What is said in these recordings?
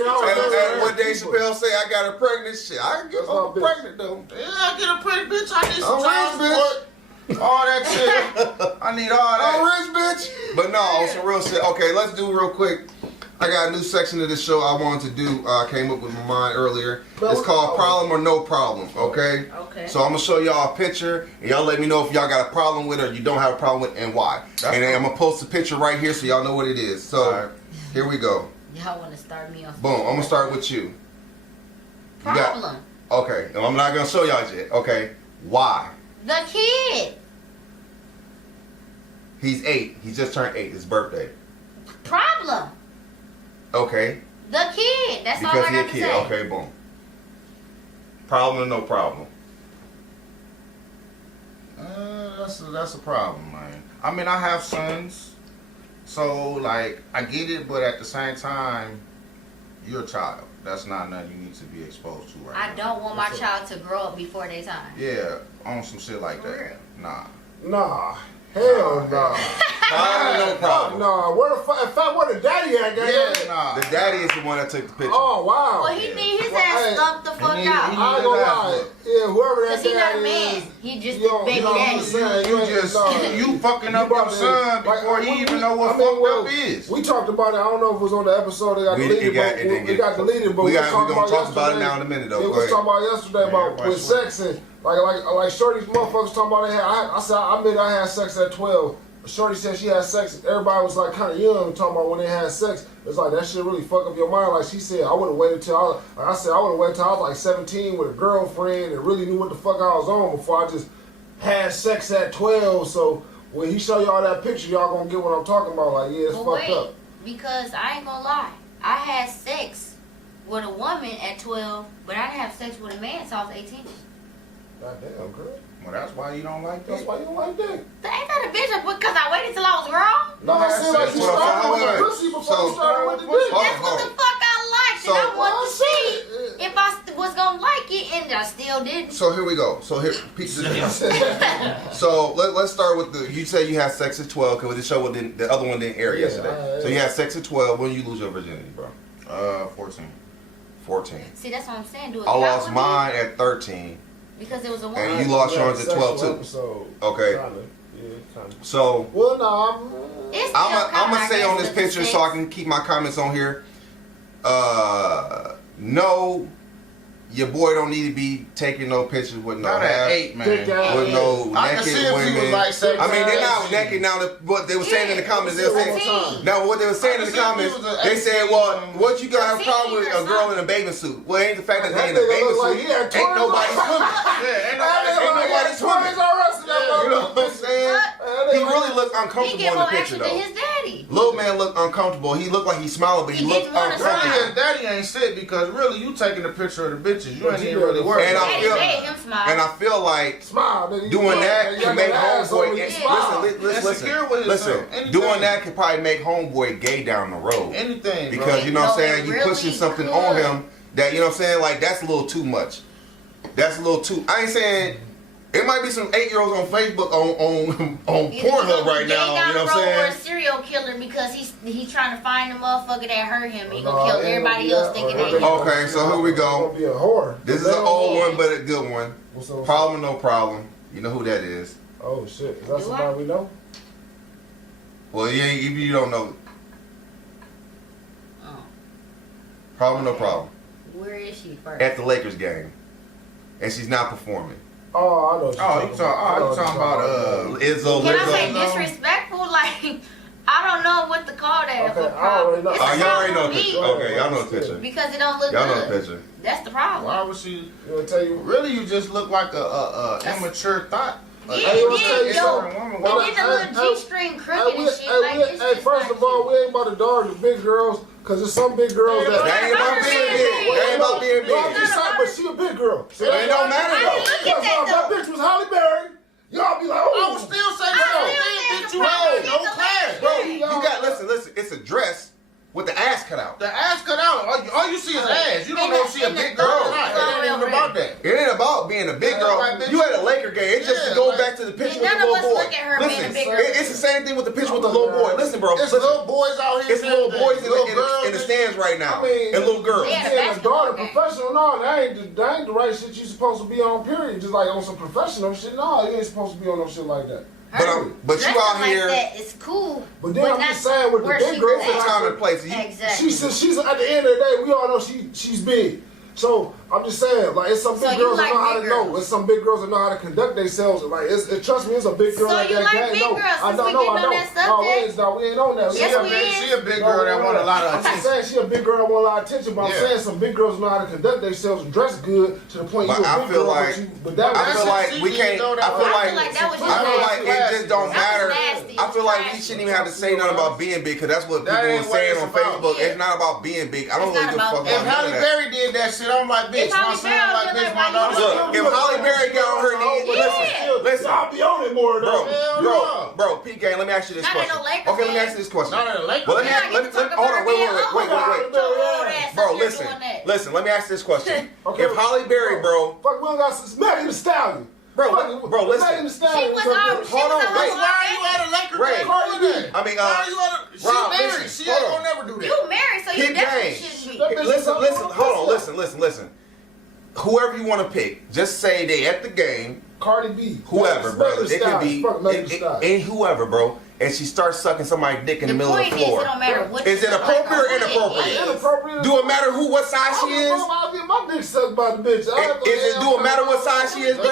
And what Dave Chappelle say, I got her pregnant. Shit, I can get her pregnant though. Yeah, I get her pregnant, bitch. I need some transport. All that shit. I need all that. I'm rich, bitch. But no, on some real shit. Okay, let's do real quick. I got a new section of this show I wanted to do. Came up with my mind earlier. It's called Problem or No Problem. Okay. Okay. So I'm gonna show y'all a picture, and y'all let me know if y'all got a problem with it or you don't have a problem with it and why. And then I'm gonna post the picture right here so y'all know what it is. So here we go. Y'all want to start me off? Boom. I'm gonna start with you. Problem. Okay. I'm not gonna show y'all yet. Okay. Why? The kid. He's 8. He just turned 8. His birthday. Problem. Okay. The kid. That's all Because I he a got to kid. say. Okay, boom. Problem or no problem? That's a problem, man. I mean, I have sons, so like I get it, but at the same time, you're a child. That's not nothing you need to be exposed to right now. I don't want my child to grow up before their time. Yeah, on some shit like For that. real? Nah. Nah. Hell nah. Problem or no problem? Nah. Where the daddy at, gang? Yeah, nah. The daddy is the one that took the picture. Oh, wow. Well, he need his ass stumped the fuck out. I ain't gonna lie. Yeah, whoever that Cause he not a daddy man. is. He just You a know, baby you know what I'm daddy. saying? You fucking up your son before he even know what fucked up is. We talked about it. I don't know if it was on the episode that got deleted. It got deleted, but we gonna talk about it now in a minute, though. We was talking about yesterday about with sex and like Shorty's motherfuckers talking about they had. I said I admit I had sex at 12. Shorty said she had sex. Everybody was like kind of young talking about when they had sex. It's like that shit really fuck up your mind. Like she said, I would have waited till I would have waited till I was like 17 with a girlfriend and really knew what the fuck I was on before I just had sex at 12. So when he show y'all that picture, y'all gonna get what I'm talking about. Like yeah, it's fucked up. Because I ain't gonna lie, I had sex with a woman at 12, but I didn't have sex with a man until I was 18. Goddamn, girl. Well, that's why you don't like That's that. why you don't like that. That ain't that a bitch because I waited till I was grown. No, I said like you started with the wait. pussy before you started with the dick. That's what the fuck I liked, and I wanted to see if I was gonna like it, and I still didn't. So here we go. So here, so let's start with the. You say you had sex at 12 because the show the other one didn't air yesterday. So you had sex at 12. When you lose your virginity, bro? 14. 14. See, that's what I'm saying. Do it I count lost with mine me? at 13. Because it was a woman. And you lost yours at 12 too. Episode. Okay. Kinda. So Well, no, I'm gonna say on this picture so I can keep my comments on here. No, your boy don't need to be taking no pictures with no Not half, at 8, man. with no I can see naked if he women. was like 7. I mean, they're not naked now. What they were saying in the comments, they were saying. Now, what they were saying in the comments, they said, "Well, what you gonna have a problem with a girl in a bathing suit?" Well, it ain't the fact that they in a bathing suit. Ain't nobody swimming. Yeah, ain't nobody swimming. You know what I'm saying? He really looked He uncomfortable get in the more picture action than though. his daddy. Little man looked uncomfortable. He looked like he smiling, but he He looked didn't wanna uncomfortable. smile. Really, his daddy ain't sick because really you taking a picture of the bitches. You ain't even really worried. And I Daddy feel, made him smile. and I feel like smile. Nigga. doing that can make homeboy. Insecure with Listen. himself. Anything. Doing that could probably make homeboy gay down the road. Anything, bro. Because you know what I'm No, saying, it you really pushing something could. on him that you know what I'm saying, like that's a little too much. That's a little too. I ain't saying. It might be some 8-year-olds on Facebook on Pornhub right now. You know what I'm saying? Or a serial killer because he's trying to find the motherfucker that hurt him. He gonna kill everybody else thinking that him. Okay, so here we go. Be a whore. This is an old one, but a good one. What's up? Problem or no problem. You know who that is. Oh shit! Is that Do somebody we know? Well, if you don't know. Oh. Problem or no problem. Where is she first? At the Lakers game. And she's not performing. Oh, I know. you talking about Izzo, Can I say Lizzo. disrespectful? Like, I don't know what to call that. Okay, a I problem. already know. It's a Oh, y'all already know problem the to picture. me Okay, y'all know the picture. because it don't look Y'all know good. the picture. That's the problem. Why would she? You wanna tell you? Really, you just look like a immature thought. Yeah, Hey, it what's did, that? yo. Well, It did the little G-string crooked and shit. Like, this Hey, shit's first not of all, cute. we ain't about to dodge the big girls, cause there's some big girls that. That ain't about being big. That ain't about being No, I'm big. just saying, but she a big girl. So It don't matter I mean, though. look at that, that though. bitch was Halle Berry. Y'all be like, I oh. would still say I no. still think Bitch, the you problem had is no the class, Bro, bro. you got listen. It's a dress with the ass cut out. The ass cut out. All you see is ass. You don't know if she a And the big girl or thong not. is all It ain't even over about that. It ain't about being a big girl. You at a Laker game. It's just to go back to the picture with the little boy. Listen, it's the same thing with the picture with the little boy. Listen, bro. It's little boys out here. It's little boys in the stands right now, and little girls. Yeah, a daughter professional. No, that ain't the right shit you supposed to be on. Period. Just like on some professional shit. No, you ain't supposed to be on no shit like that. But you out here. Like that, it's cool. But then I'm just saying with the big girls, it's a time and place. Exactly. She's at the end of the day, we all know she's big. So I'm just saying, like, it's some big girls that know how to know. It's some big girls that know how to conduct themselves. Like, trust me, it's a big girl so like you that. Like big girls, I know. No, we ain't on that. She a big girl that want a lot of attention. I'm saying she a big girl that want a lot of attention, but I'm saying some big girls know how to conduct themselves and dress good to the point you a big girl. I feel like we can't. I feel like it just don't matter. I feel like we shouldn't even have to say nothing about being big because that's what people were saying on Facebook. It's not about being big. I don't really give a fuck about that. If Halle Berry did that shit, I'm like, bitch, my son like this, my daughter. Look, if Halle Berry got on her knees, listen, I'll be on it more though. Bro, Pete Gang, let me ask you this question. Okay, let me ask you this question. Not in a Lakers. Well, let me hold on, wait. Bro, listen, let me ask this question. If Halle Berry, bro, fuck, we don't got Megan Thee Stallion. Bro, listen. Hold on, wait. Why are you at a Lakers game? I mean, she married. She ain't gonna never do that. You married, so you definitely shouldn't be. Listen. Whoever you want to pick, just say they at the game. Cardi B. Whoever, bro. It could be whoever, bro. And she starts sucking somebody's dick in the middle of the floor. Is it appropriate or inappropriate? Do it matter what size she is? I'll get my dick sucked by the bitch. Do it matter what size she is, bro?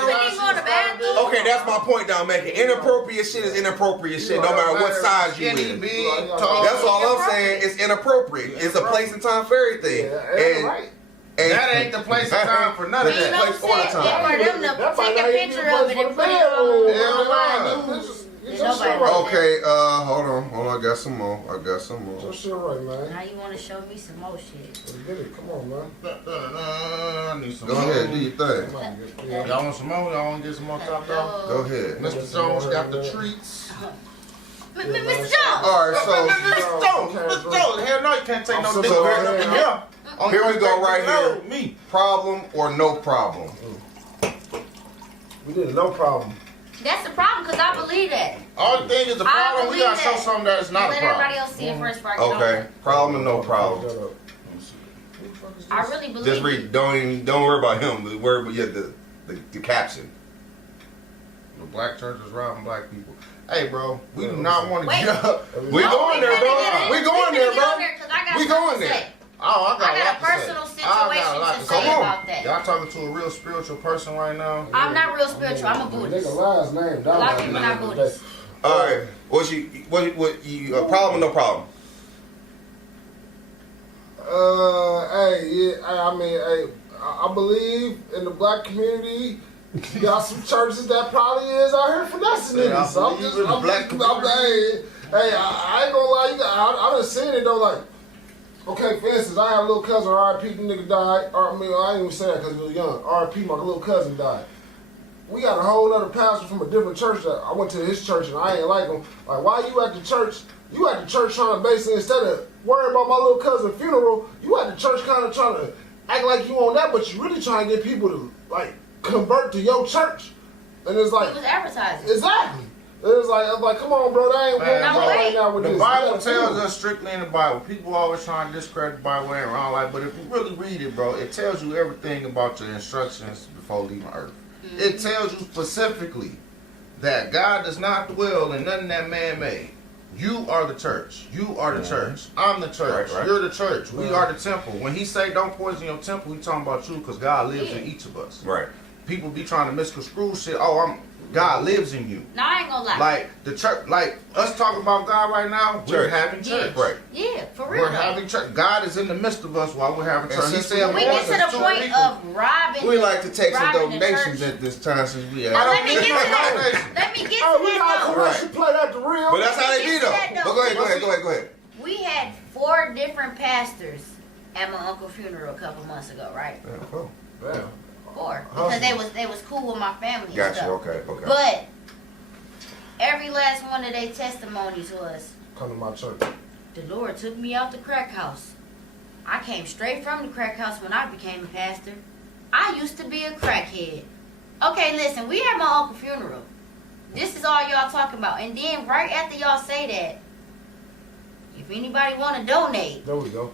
Okay, that's my point that I'm making. Inappropriate shit is inappropriate shit, no matter what size you is. That's all I'm saying. It's inappropriate. It's a place and time for everything. And that ain't the place and time for none of that. Place or the time. For them to take a picture of it and put it on. Okay, hold on. I got some more. Your shit right, man. Now you want to show me some more shit. Come on, man. I need some more. Go ahead, do your thing. Y'all want some more? Y'all want to get some more top off? Go ahead. Mr. Jones got the treats. Mr. Jones! Alright, so Mr. Jones, hell no, you can't take no dick back in here. Here we go right here. Me. Problem or no problem? We did no problem. That's the problem, because I believe that. All the thing is the problem, we gotta show something that is not a problem. Let everybody else see it first before I get Okay, problem or no problem? I really believe just read, don't worry about him, worry about the caption. The black church is robbing black people. Hey, bro, we do not want to get up. We going there, bro. We going there, bro. We going there. Oh, I got a personal situation to say about that. Y'all talking to a real spiritual person right now? I'm not real spiritual. I'm a Buddhist. Nigga last name. A lot of people not Buddhist. All right. What you problem or no problem? I believe in the black community. You got some churches that probably is out here finessing niggas. So I ain't gonna lie. I done seen it though. Like, okay, for instance, I had a little cousin. R.I.P. The nigga died. I ain't even say that because he was young. R.I.P. My little cousin died. We got a whole other pastor from a different church that I went to his church and I ain't like him. Like, why you at the church? You at the church trying to basically, instead of worrying about my little cousin's funeral, you at the church kind of trying to act like you on that, but you really trying to get people to like convert to your church. And it's like, it was advertising. Exactly. It's like, come on, bro, that ain't right now with the this. Bible tells us strictly in the Bible. People always trying to discredit the Bible and wrong, like, but if you really read it, bro, it tells you everything about your instructions before leaving Earth. Mm-hmm. It tells you specifically that God does not dwell in nothing that man made. You are the church. You are the church. I'm the church. Right. You're the church. We are the temple. When he say don't poison your temple, he talking about you because God lives in each of us. Right. People be trying to misconstrue shit. God lives in you. No, I ain't gonna lie. Like the church, like us talking about God right now, we're having church. Right. Yeah, for real. We're having church. God is in the midst of us while we're having church. He said, we get to the point of robbing. We like to take some donations at this time since we have. Let me get to that. Let me get to that. We got commercial play at the real. But that's how they be though. Go ahead. We had 4 different pastors at my uncle's funeral a couple months ago, right? Yeah. 4. Because they was cool with my family and stuff. Okay. But every last one of their testimonies was, come to my church. The Lord took me out the crack house. I came straight from the crack house when I became a pastor. I used to be a crackhead. Okay, listen, we had my uncle's funeral. This is all y'all talking about. And then right after y'all say that, if anybody want to donate. There we go.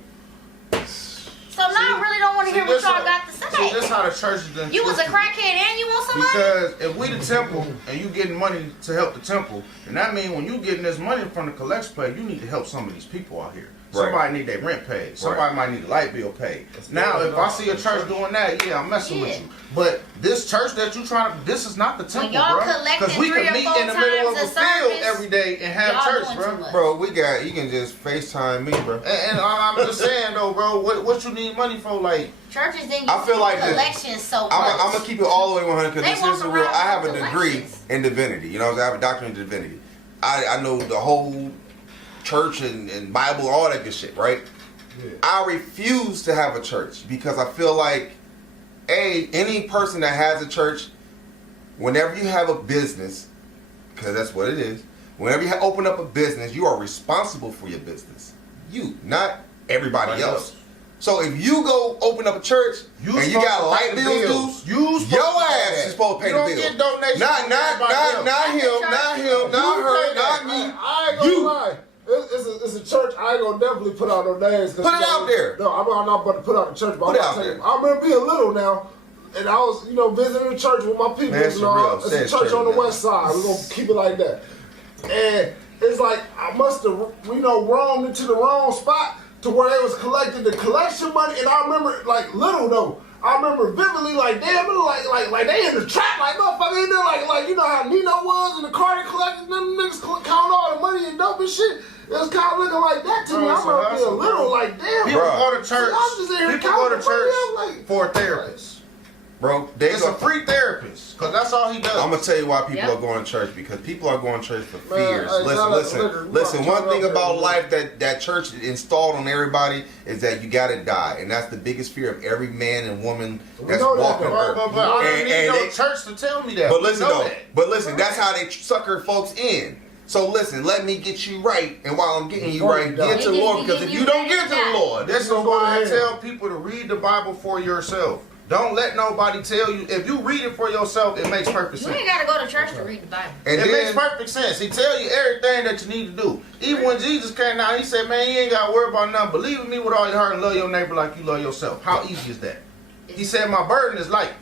So now I really don't want to hear what y'all got to say. See, this how the church is done. You was a crackhead and you want some money? Because if we the temple and you getting money to help the temple, then that means when you getting this money from the collection plate, you need to help some of these people out here. Right. Somebody need their rent paid. Somebody might need a light bill paid. Now, if I see a church doing that, yeah, I'm messing with you. But this church that you trying to, this is not the temple, y'all bro. collecting we 3 can or meet 4 in the middle of a times a field service, every day and have y'all church, doing bro. too much. Bro, you can just FaceTime me, bro. And I'm just saying though, bro, what you need money for? Like, Churches didn't I feel like collections so much. I'm gonna keep it all the way 100 because They this walk is a real. around I have a with degree collections. in divinity. You know, I have a doctorate in divinity. I know the whole church and Bible, all that good shit, right? Yeah. I refuse to have a church because I feel like, any person that has a church, whenever you have a business, because that's what it is, whenever you open up a business, you are responsible for your business. You, not everybody else. So if you go open up a church and you got light bills due, your ass is supposed to pay the bill. You don't get donations. Not him, not her, not me. I ain't gonna lie. It's a church. I ain't gonna definitely put out no names. Put it out there. No, I'm not about to put out a church. But Put it I'm out telling there. you, I remember being little now, and I was, visiting the church with my people. Man, it's and all. real It's a sad church on the church, man. west side. We're gonna keep it like that. And it's like I must have, roamed into the wrong spot to where they was collecting the collection money. And I remember, like, little though. I remember vividly, like, damn, like they in the trap, like, motherfucker in there, like, you know how Nino was in the Carter collecting, them niggas counting all the money and dope and shit. It was kind of looking like that to me. I remember being little, like, damn. People Bro. go to church. I'm just in here People go to counting money. church I'm like, for a therapist. Bro, It's a free therapist, cause that's all he does. I'm gonna tell you why people Yep. are going to church, because people are going to church for Man, fears. hey, Listen. listen, One thing turn about up life that church installed on everybody is that you gotta die, and that's the biggest fear of every man and woman that's know that, walking though. earth. But I don't And need no they- church to tell me that. But We listen know though, that. that's how they sucker folks in. So listen, let me get you right, and while I'm getting you Before right, you die. get to the Lord. Because if you don't get to the Lord, This is gonna go why I to hell. tell people to read the Bible for yourself. Don't let nobody tell you. If you read it for yourself, it makes perfect You sense. ain't gotta go to church to read the Bible. and It makes then perfect sense. He tell you everything that you need to do. Even when Jesus came down, he said, man, you ain't got to worry about nothing. Believe in me with all your heart and love your neighbor like you love yourself. How easy is that? He said, my burden is light.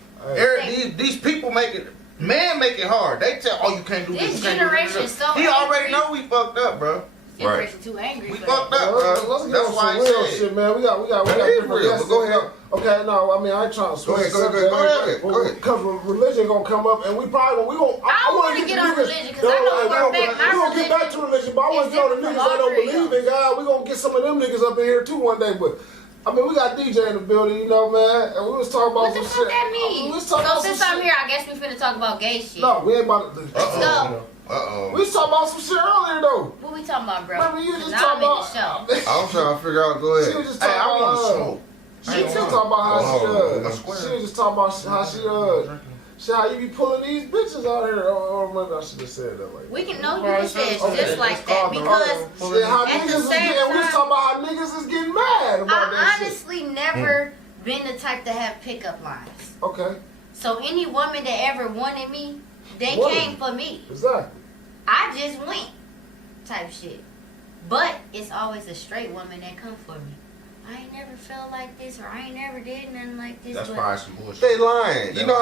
These people make it, make it hard. They tell, oh, you can't do this. This you can't do generation this. is so He already angry. know we fucked up, bro. Generation too angry We for fucked that. up, let's bro. get That's on why some I real said. shit, man. We got That is different real, guests but go in ahead. there. Okay, no, I mean I ain't trying to switch Go ahead, the go subject. ahead. Because religion gonna come up, and we probably I want wanna get on religion, 'cause I know for a fact my we gonna get back to religion, but I want is to get on the different niggas from that don't all three of believe in God. We gonna get some of them niggas up in here too one day, but. I mean, we got DJ in the building, you know, man, and we was talking about What the some fuck shit. that mean? We was talking So about since some I'm shit. here, I guess we finna talk about gay shit. No, we ain't about to. Let's go. We was talking about some shit earlier though. What we talking about, bro? Remember you 'Cause just now I'm talking in the show. about. I'm trying to figure out. Go She ahead. was just Hey, talking I want to about. smoke. She was talking about how Hold on, a she square. she was just talking about how she how you be pulling these bitches out here. Oh, remember I should have said that like. We can know you Right, can say it okay, just it's like that called the because Yeah, how At niggas the is same getting, we was time- talking about how niggas is getting mad about I that shit. honestly never been the type to have pickup lines. Okay, So any woman that ever wanted me, they Wanted came you. for me. exactly. I just went type shit. But it's always a straight woman that come for me. I ain't never felt like this, or I ain't never did nothing like this. That's but probably some bullshit. They lying. You know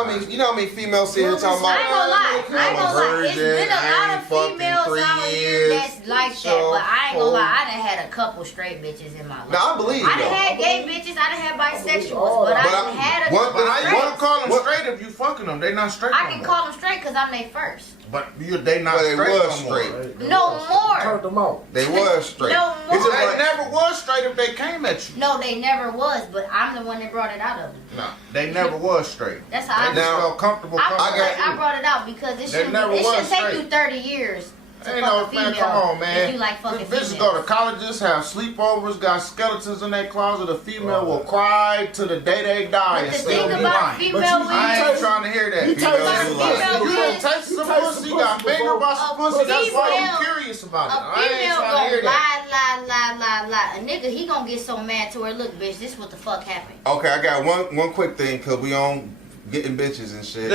how many females sit here talking I about. ain't gonna lie. I ain't gonna lie. It's virgin, been a I lot ain't of fucked in females 3 out here years. that's like that, So, but I ain't gonna lie. I done had a couple straight bitches in my life. No, I believe I done though. had gay bitches. I done had bisexuals, all but that. I But done had a one couple thing- But how you straight. want to call them What? straight if you fucking them? They not straight. I no can more. call them straight because I'm they first. But they not But they straight was no more. straight. No more. Turned them out. They was straight. No It's just more. They like, never was straight if they came at you. No, they never was, but I'm the one that brought it out of them. No, they never was straight. That's how I They just Now- felt comfortable. I, coming feel got like at I you. brought it out because it They shouldn't never take was you straight. 30 years to Ain't fuck no a female man, come on, man. if you like fucking Bitches females. go to colleges, have sleepovers, got skeletons in their closet. A female will cry to the day they die But and the still thing be about lying. female But you- I ain't weeds, trying to hear that. You Females taste do some lie. pussy. You done taste You some taste pussy, some got pussy fingered by some before. pussy. That's why Female- you curious about it. a I ain't female trying to hear gonna that. A nigga, he gonna get so mad to her. Look, bitch, this what the fuck happened. Okay, I got one quick thing because we on getting bitches and shit.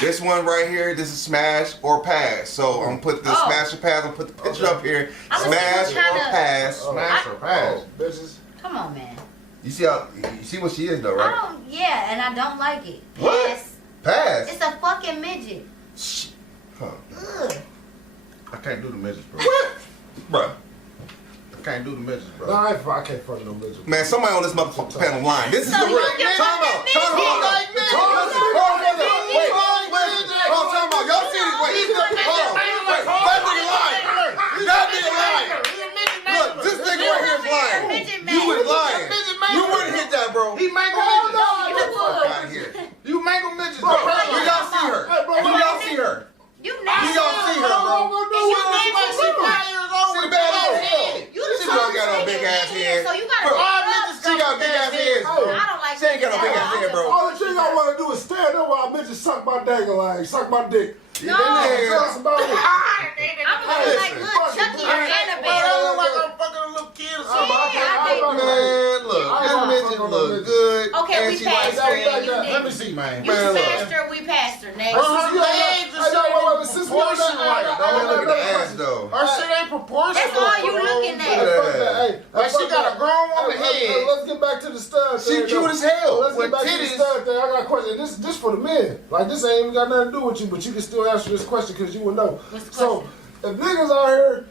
This one right here, this is smash or pass. So I'm gonna put the smash or pass. I'm gonna put the picture up here. Smash or pass. Smash or pass. Bitches. Come on, man. You see what she is though, I right? don't. Yeah, and I don't like it. What? Pass. Pass. It's a fucking midget. Huh. I can't do the midgets, bro. What? Bruh. I can't do the midgets, bro. Nah, I can't fuck no bitches. Man, somebody on this motherfucking panel line. This is So the real. you can Time fuck out. the Time midget. out. Like midget. Hold on, wait. Hold on, time out. Y'all see this? Wait. Hold on. Wait. That nigga lying. That nigga lying. Look, this nigga right here is lying. You was lying. You wouldn't hit that, bro. He mango Hold midgets. on. Fuck out of here. You mango midgets, Bro, bro. Do y'all see her? Do y'all see her? You Do nasty. y'all see her, bro? She bad as hell. You She don't got no big ass head. So you gotta. Bro, Rub she got big ass head. I don't like. She ain't got no big ass head, bro. All the thing I want to do is stand there while bitches suck my dangling, suck my dick. No. That's about it. I'm looking like little Chucky or Bro, that Annabelle. look like I'm fucking a little kid or something. Man, look, this midget look good. Okay, and we she passed like her. skin. You Let me did. see, man. You Man, look. passed her. We passed her. Next. Bro, her legs are Since we on that, Don't look at the ass though. Her shit ain't proportional. That's all you looking at. Like she got a grown woman head. Let's get back to the stud. She thing, cute though. as hell. Let's With get back to the titties. stud thing. I got a question. This for the men. Like this ain't even got nothing to do with you, but you can still answer this question because you would know. What's the So question? if niggas out here,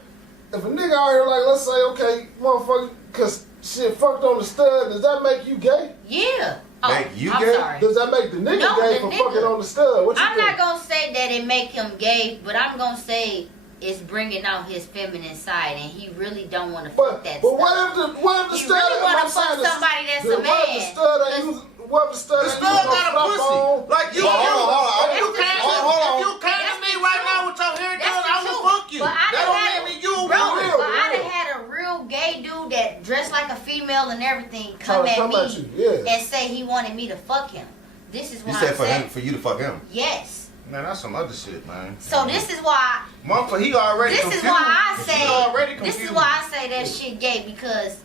if a nigga out here, like let's say, okay, motherfucker, cause shit fucked on the stud, does that make you gay? Yeah. Oh, Make you I'm gay? sorry. Does that make the nigga No, gay the for nigga. fucking on the stud? What you I'm think? not gonna say that it make him gay, but I'm gonna say it's bringing out his feminine side, and he really don't want to fuck that But stuff. what if the He stud? really wanna I'm saying fuck the- somebody that's the- a What if the man. stud ain't using? What if the stud The ain't stud using got a no pussy. strap on? Like you, Hold on. That's you the came, truth. hold on. if you came to me right now with your hair That's done, the I truth. will fuck you. But I That done don't had- make me you. Bro, real, but I real. done had a real gay dude that dressed like a female and everything Tryna come at come me at you, yeah. and say he wanted me to fuck him. This is You why said I'm for saying him, for you to fuck him. yes. Man, that's some other shit, man. So this is why Motherfucker, he already this confused. is why I He say already this confused. is why I say that shit gay, because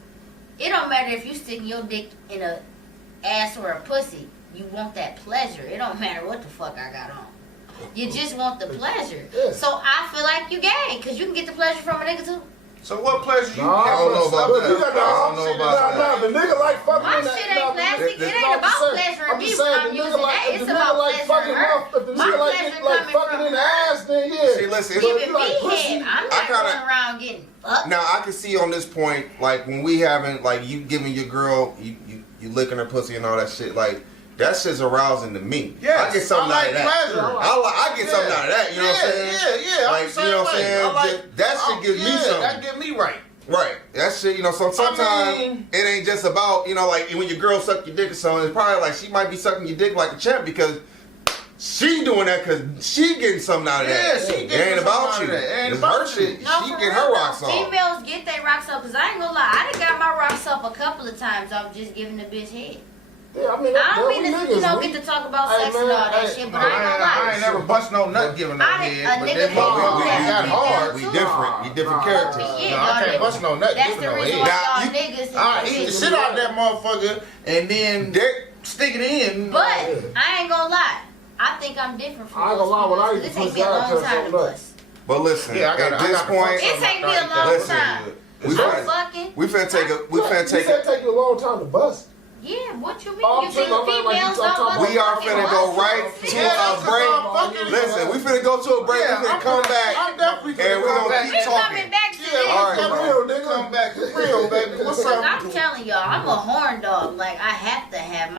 it don't matter if you sticking your dick in a ass or a pussy. You want that pleasure. It don't matter what the fuck I got on. You just want the pleasure. Yeah. So I feel like you gay, because you can get the pleasure from a nigga too. So what pleasure you Nah, I don't know about but that. you got the I don't know about nah, that. the nigga like fucking My in that. shit ain't plastic. It ain't about pleasuring me when I'm using that. It's about pleasuring her. If the My nigga pleasure like coming fucking from in the her. ass, then yeah. See, listen, But if- if Giving you like me pussy, head. I'm I not kinda- going around getting fucked. Now I can see on this point, like when we having, like you giving your girl, you licking her pussy and all that shit, like that shit's arousing to me. Yes, I get something I like out of that. pleasure. I get something out of that. You know what I'm saying? Yeah. I'm Like, the same you know what I'm way. saying? I like, That shit gives me something. That get me right. Right. That shit, you know, so sometimes mean- it ain't just about, you know, like when your girl suck your dick or something, it's probably like she might be sucking your dick like a champ because she doing that because she getting something out of that. Yeah, she It getting ain't something about out you. of that. It ain't It's about her you. shit. No, She for get real, her though. rocks off. Females get their rocks up, because I ain't gonna lie. I done got my rocks up a couple of times off just giving the bitch head. yeah, I mean, I don't mean to, niggas, get to talk about Hey, sex man, and all that hey, shit, No, but I ain't gonna I lie. ain't never bust no nut giving no I head, didn't- a but nigga then had we that got female hard. We too. different. We different characters. Yeah, No, I y'all can't niggas- bust no nut That's giving the no reason head. why Now, y'all you- niggas. I eat the shit out of that motherfucker and then stick it in. But I ain't gonna lie. I think I'm different from I ain't gonna lie, when I most eat females, the 'cause it take me a pussy, I long tell time to something bust. But listen, Yeah, I at gotta this fuck point, It take me a long listen, time. we I'm finna fucking. we finna take a You said take you a long time to bust. Yeah, what you mean? Oh, You I'm think talking about like females you talking don't about- we are motherfucking finna go bust? right to Yeah, a that's break. motherfucking- Listen, we finna go to a break. Yeah, we finna come back. I'm definitely and gonna we come gonna back. keep We talking. coming back to Yeah, this. All right, come bro. real, nigga. Come back to real, baby. What's Look, up? I'm telling y'all, I'm a horn dog. Like, I have to have my